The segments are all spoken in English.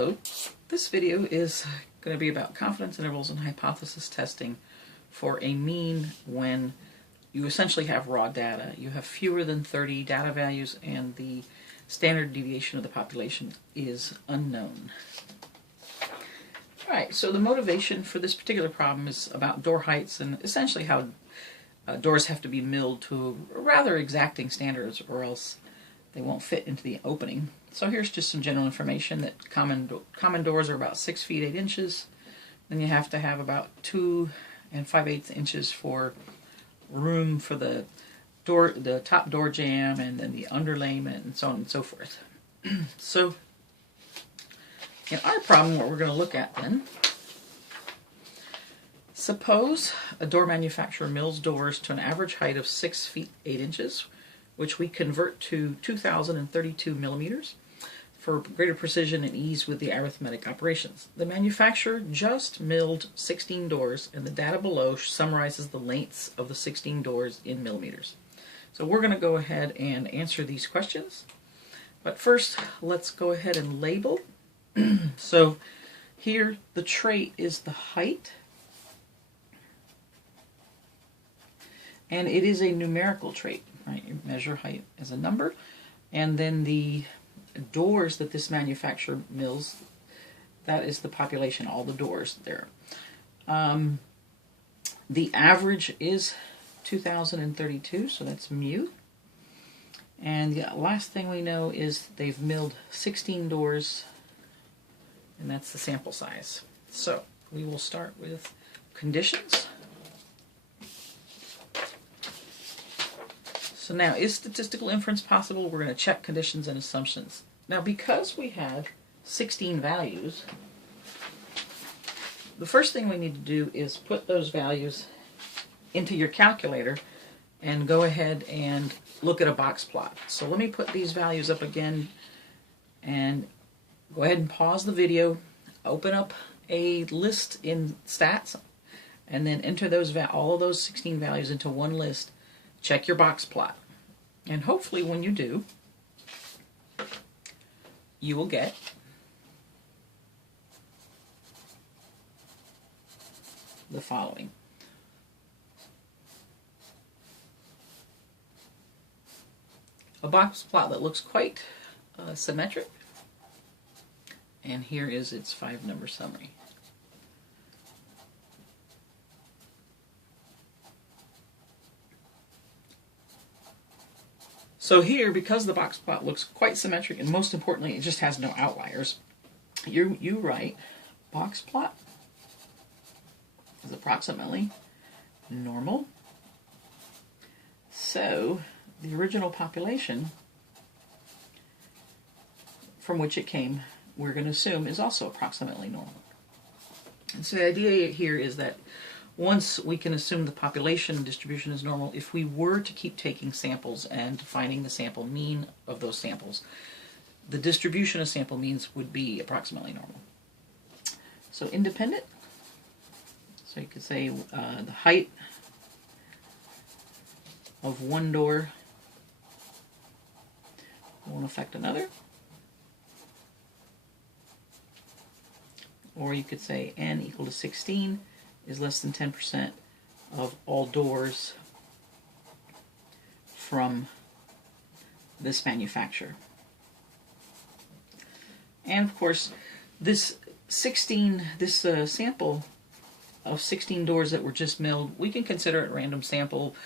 Hello. This video is going to be about confidence intervals and hypothesis testing for a mean when you essentially have raw data. You have fewer than 30 data values and the standard deviation of the population is unknown. Alright, so the motivation for this particular problem is about door heights and essentially how doors have to be milled to rather exacting standards or else they won't fit into the opening. So here's just some general information that common doors are about 6 feet 8 inches. Then you have to have about 2 5/8 inches for room for the door, the top door jamb, and then the underlayment, and so on and so forth. So in our problem, what we're going to look at then, suppose a door manufacturer mills doors to an average height of 6 feet 8 inches, which we convert to 2,032 millimeters for greater precision and ease with the arithmetic operations. The manufacturer just milled 16 doors, and the data below summarizes the lengths of the 16 doors in millimeters. So we're going to go ahead and answer these questions. But first, let's go ahead and label. So here, the trait is the height. And it is a numerical trait, right? You measure height as a number. And then the doors that this manufacturer mills, that is the population, all the doors there. The average is 2,032, so that's mu. And the last thing we know is they've milled 16 doors, and that's the sample size. So we will start with conditions. So now, is statistical inference possible? We're going to check conditions and assumptions. Now, because we had 16 values, the first thing we need to do is put those values into your calculator and go ahead and look at a box plot. So let me put these values up again and go ahead and pause the video, open up a list in stats, and then enter those all of those 16 values into one list. Check your box plot. And hopefully when you do, you will get the following. A box plot that looks quite symmetric. And here is its 5-number summary. So here, because the box plot looks quite symmetric, and most importantly, it just has no outliers, you write box plot is approximately normal. So the original population from which it came, we're going to assume, is also approximately normal. And so the idea here is that once we can assume the population distribution is normal, if we were to keep taking samples and finding the sample mean of those samples, the distribution of sample means would be approximately normal. So independent, so you could say the height of one door won't affect another. Or you could say n equal to 16 is less than 10% of all doors from this manufacturer. And of course, this sample of 16 doors that were just milled, we can consider it a random sample.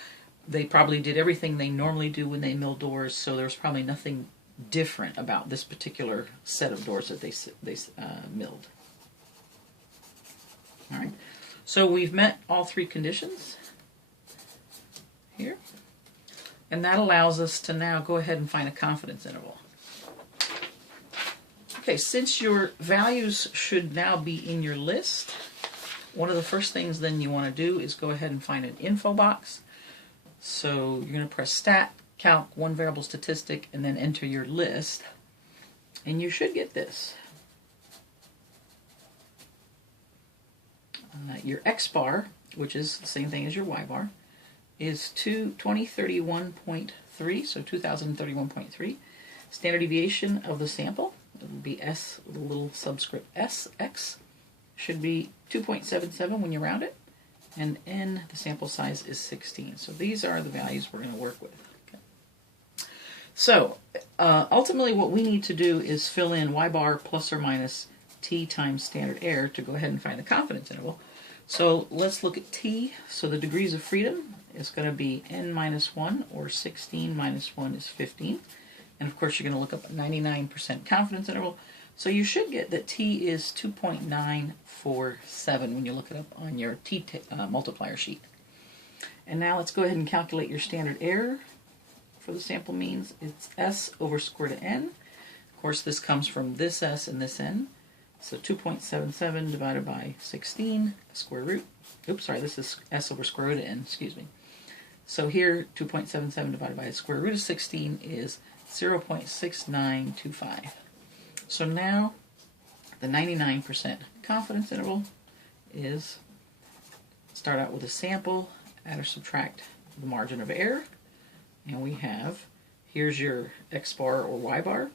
They probably did everything they normally do when they mill doors, so there's probably nothing different about this particular set of doors that they milled. All right. So we've met all 3 conditions here, and that allows us to now go ahead and find a confidence interval. Okay, since your values should now be in your list, one of the first things then you want to do is go ahead and find an info box. So you're going to press stat, calc, one variable statistic, and then enter your list, and you should get this. Your X bar, which is the same thing as your Y bar, is 2031.3, so 2031.3. Standard deviation of the sample it will be S with a little subscript S. X should be 2.77 when you round it. And N, the sample size, is 16. So these are the values we're going to work with. Okay. So ultimately what we need to do is fill in y bar plus or minus t times standard error to go ahead and find the confidence interval. So let's look at t. So the degrees of freedom is going to be n minus 1, or 16 minus 1 is 15. And of course you're going to look up a 99% confidence interval. So you should get that t is 2.947 when you look it up on your t multiplier sheet. And now let's go ahead and calculate your standard error for the sample means. It's s over square root of n. Of course this comes from this s and this n. So 2.77 divided by 16, square root. Oops, sorry, this is s over square root of n, excuse me. So here, 2.77 divided by the square root of 16 is 0.6925. So now, the 99% confidence interval is, start out with a sample, add or subtract the margin of error, and we have, here's your x bar or y bar,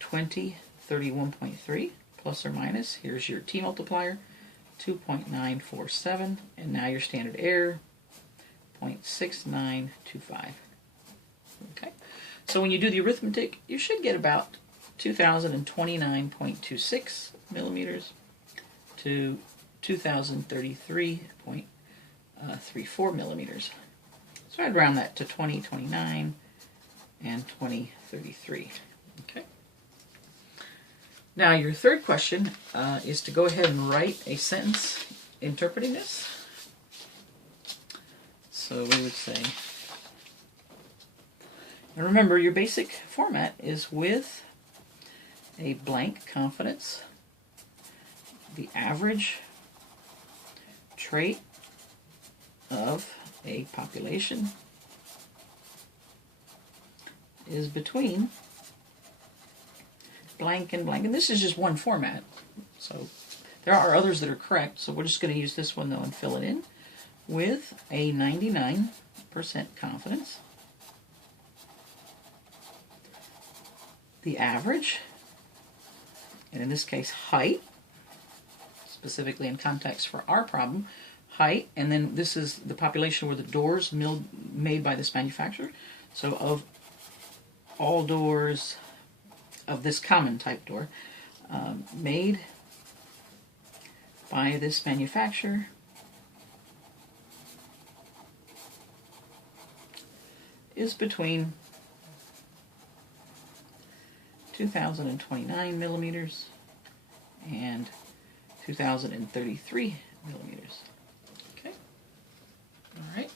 2031.3 plus or minus, here's your t multiplier, 2.947, and now your standard error, 0.6925. Okay, so when you do the arithmetic, you should get about 2029.26 millimeters to 2033.34 millimeters. So I'd round that to 2029 and 2033. Okay. Now your third question is to go ahead and write a sentence interpreting this. So we would say, and remember your basic format is with a blank confidence, the average trait of a population is between blank and blank. And this is just one format. So there are others that are correct. So we're just going to use this one though and fill it in with a 99% confidence. The average, and in this case height, specifically in context for our problem, height, and then this is the population where the doors made by this manufacturer. So of all doors of this common type door made by this manufacturer is between 2029 millimeters and 2033 millimeters. Okay. All right.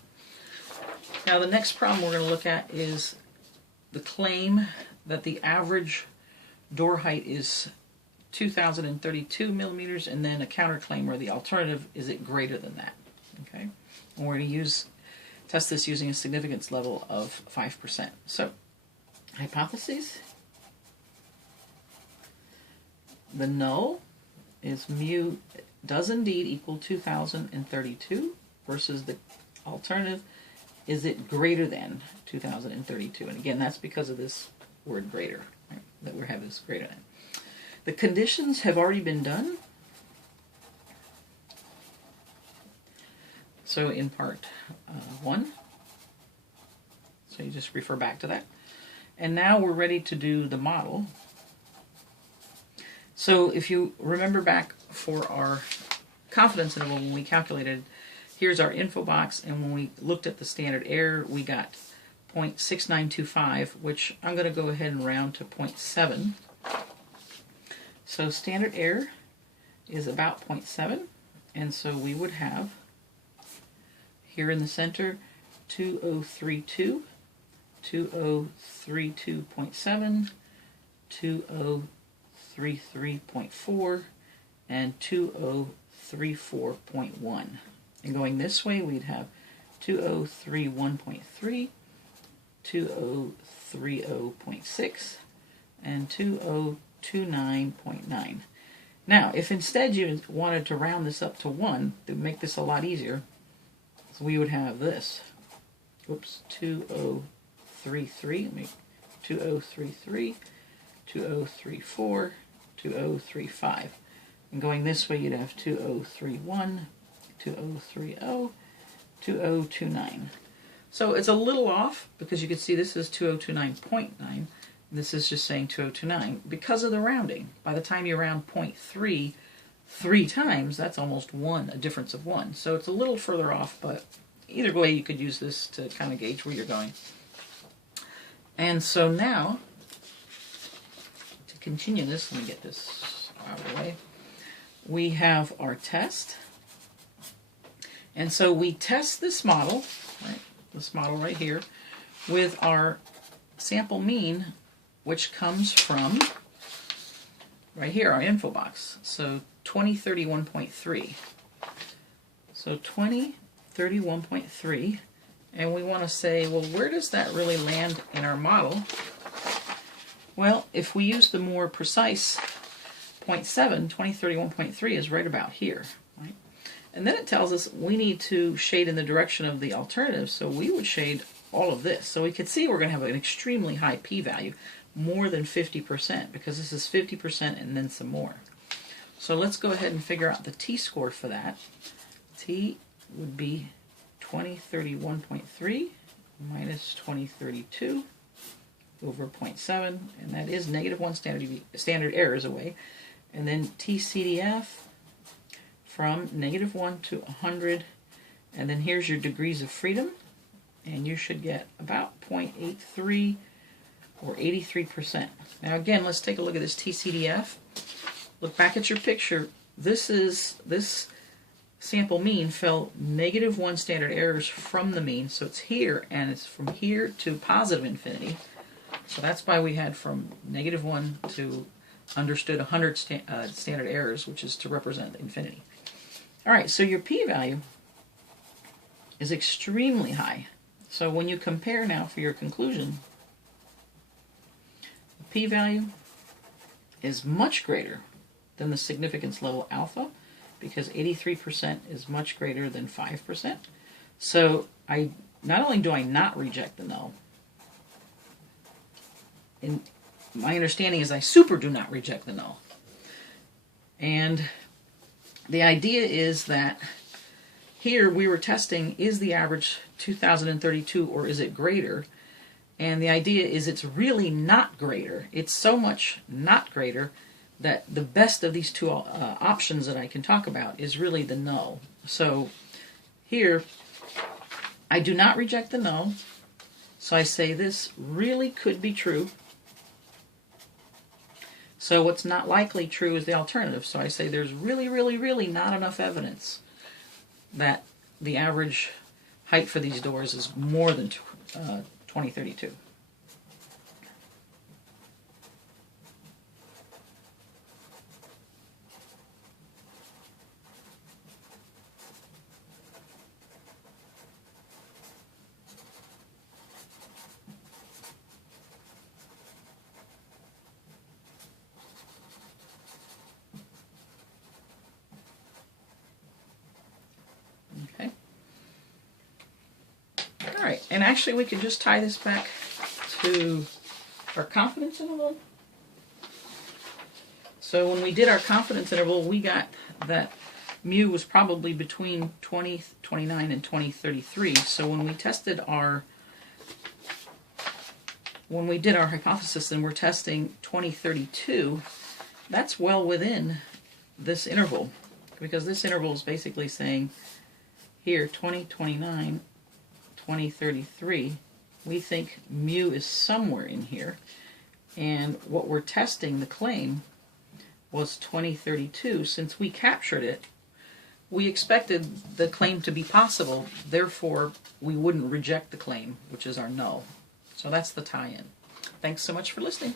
Now the next problem we're going to look at is the claim that the average door height is 2032 millimeters, and then a counterclaim where the alternative is it greater than that. Okay. And we're going to test this using a significance level of 5%. So, hypotheses. The null is mu does indeed equal 2032 versus the alternative, is it greater than 2032? And again, that's because of this word greater, right, that we have this greater than. The conditions have already been done. So in part 1, so you just refer back to that. And now we're ready to do the model. So if you remember back for our confidence interval when we calculated, here's our info box, and when we looked at the standard error, we got 0.6925, which I'm going to go ahead and round to 0.7. So standard error is about 0.7, and so we would have here in the center 2032, 2032.7, 2033.4, and 2034.1. And going this way, we'd have 2031.3, 2030.6, and 2029.9. Now, if instead you wanted to round this up to 1, to make this a lot easier, so we would have this. Oops, 2033, 2033, 2034, 2035. And going this way, you'd have 2031, 2030, 2029. So it's a little off because you can see this is 2029.9. This is just saying 2029 because of the rounding. By the time you round 0.3 three times, that's almost a difference of 1. So it's a little further off, but either way you could use this to kind of gauge where you're going. And so now, to continue this, let me get this out of the way. We have our test. And so we test this model, right, this model right here, with our sample mean, which comes from right here, our info box. So 2031.3. So 2031.3, and we want to say, well, where does that really land in our model? Well, if we use the more precise 0.7, 2031.3 is right about here, right? And then it tells us we need to shade in the direction of the alternative, so we would shade all of this. So we can see we're going to have an extremely high p-value, more than 50%, because this is 50% and then some more. So let's go ahead and figure out the t-score for that. T would be 2031.3 minus 2032 over 0.7, and that is -1 standard errors away. And then TCDF from -1 to 100, and then here's your degrees of freedom, and you should get about 0.83 or 83%. Now again, let's take a look at this TCDF. Look back at your picture. This sample mean fell -1 standard errors from the mean, so it's here, and it's from here to positive infinity. So that's why we had from -1 to understood 100 standard errors, which is to represent infinity. All right, so your p-value is extremely high. So when you compare now for your conclusion, the p-value is much greater than the significance level alpha, because 83% is much greater than 5%. So not only do I not reject the null, and my understanding is I super do not reject the null. And the idea is that here we were testing, is the average 2032 or is it greater? And the idea is it's really not greater. It's so much not greater that the best of these two options that I can talk about is really the null. So here, I do not reject the null, so I say this really could be true. So what's not likely true is the alternative. So I say there's really, really, really not enough evidence that the average height for these doors is more than 2032. Okay. All right, and actually we can just tie this back to our confidence interval. So when we did our confidence interval, we got that mu was probably between 2029 and 2033. So when we tested when we did our hypothesis and we're testing 2032, that's well within this interval, because this interval is basically saying here 2029, 2033, we think mu is somewhere in here, and what we're testing, the claim, was 2032. Since we captured it, we expected the claim to be possible, therefore we wouldn't reject the claim, which is our null. So that's the tie-in. Thanks so much for listening.